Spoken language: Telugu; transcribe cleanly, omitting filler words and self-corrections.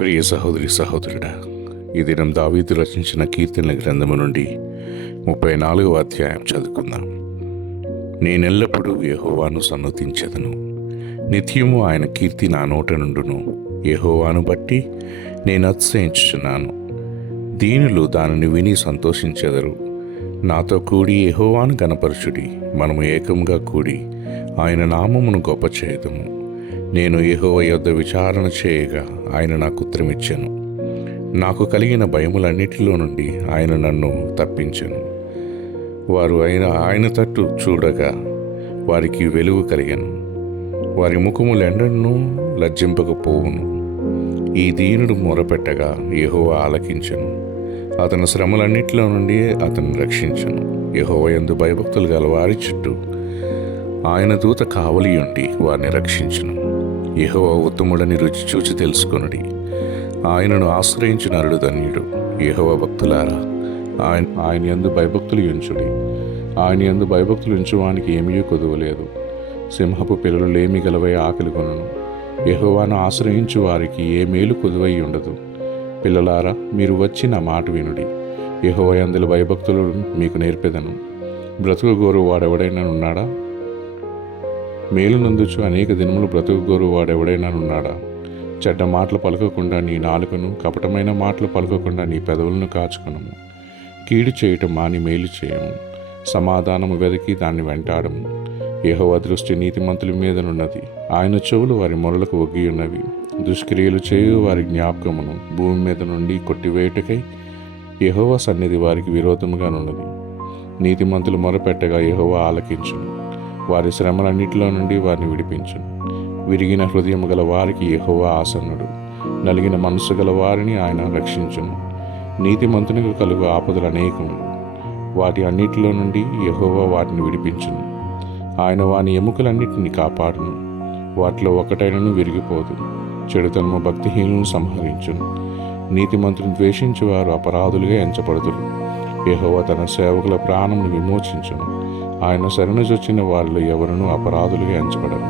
ప్రియ సహోదరి సహోదరుడా, ఈ దినం దావీదు రచించిన కీర్తనల గ్రంథము నుండి 34వ అధ్యాయం చదువుకుందాం. నేనెల్లప్పుడూ యెహోవాను సన్నుతించెదను, నిత్యము ఆయన కీర్తి నా నోట నుండును. యెహోవాను బట్టి నేను అతిశయించుచున్నాను. దీనులు దానిని విని సంతోషించెదరు. నాతో కూడి యెహోవాను గణపరచుడి. మనము ఏకంగా కూడి ఆయన నామమును గొప్ప చేయదము. నేను యెహోవా యొద్ద విచారణ చేయగా ఆయన నాకు ఉత్తరమిచ్చెను. నాకు కలిగిన భయములన్నిటిలో నుండి ఆయన నన్ను తప్పించెను. వారు ఆయన తట్టు చూడగా వారికి వెలుగు కలిగెను. వారి ముఖములెన్నడూ లజ్జింపకపోవును. ఈ దీనుడు మొరపెట్టగా యెహోవా ఆలకించెను. అతని శ్రమలన్నిటిలో నుండి అతన్ని రక్షించెను. యెహోవా యందు భయభక్తులు గల వారి చుట్టూ ఆయన దూత కావలియుండి వారిని రక్షించును. యెహోవా ఉత్తముడని రుచి చూచి తెలుసుకొనుడి. ఆయనను ఆశ్రయించిన నరుడు ధన్యుడు. యెహోవా భక్తులారా, ఆయన యందు భయభక్తులు ఉంచుడి. ఆయన యందు భయభక్తులు ఉంచువానికి ఏమీ కొదువలేదు. సింహపు పిల్లలు లేమి గలవై ఆకలి కొనను. యెహోవాను ఆశ్రయించు వారికి ఏ మేలు కొదువై ఉండదు. పిల్లలారా, మీరు వచ్చి నా మాట వినుడి. యెహోవా యందు భయభక్తులు మీకు నేర్పెదను. బ్రతుకుగోరు వాడెవడైనా ఉన్నాడా? మేలు నందుచు అనేక దినములు బ్రతుకుగోరు వాడెవడైనా ఉన్నాడా? చెడ్డ మాటలు పలకకుండా నీ నాలుకను, కపటమైన మాటలు పలకకుండా నీ పెదవులను కాచుకొనము. కీడు చేయటం మాని మేలు చేయము. సమాధానము వెతికి దాన్ని వెంటాడము. యెహోవా దృష్టి నీతిమంతుల మీదనున్నది. ఆయన చెవులు వారి మొరలకు ఒగ్గి ఉన్నవి. దుష్క్రియలు చేయు వారి జ్ఞాపకమును భూమి మీద నుండి కొట్టివేయుటకై యెహోవా సన్నిధి వారికి విరోధముగానున్నది. నీతిమంతులు మొరపెట్టగా యెహోవా ఆలకించును. వారి శ్రమలన్నిటిలో నుండి వారిని విడిపించును. విరిగిన హృదయము గల వారికి యెహోవా ఆసన్నుడు. నలిగిన మనసు గల వారిని ఆయన రక్షించును. నీతిమంతునికి కలుగు ఆపదలు అనేకములు. వాటి అన్నిటిలో నుండి యెహోవా వాటిని విడిపించును. ఆయన వాని ఎముకలన్నిటిని కాపాడును. వాటిలో ఒకటైనను విరిగిపోదు. చెడుతనము భక్తిహీనులను సంహరించును. నీతిమంతుని ద్వేషించు వారు అపరాధులుగా ఎంచబడుదురు. యెహోవా తన సేవకుల ప్రాణమును విమోచించును. ఆయన శరణుజొచ్చిన వాళ్ళు ఎవరునూ అపరాధులుగా ఎంచబడరు.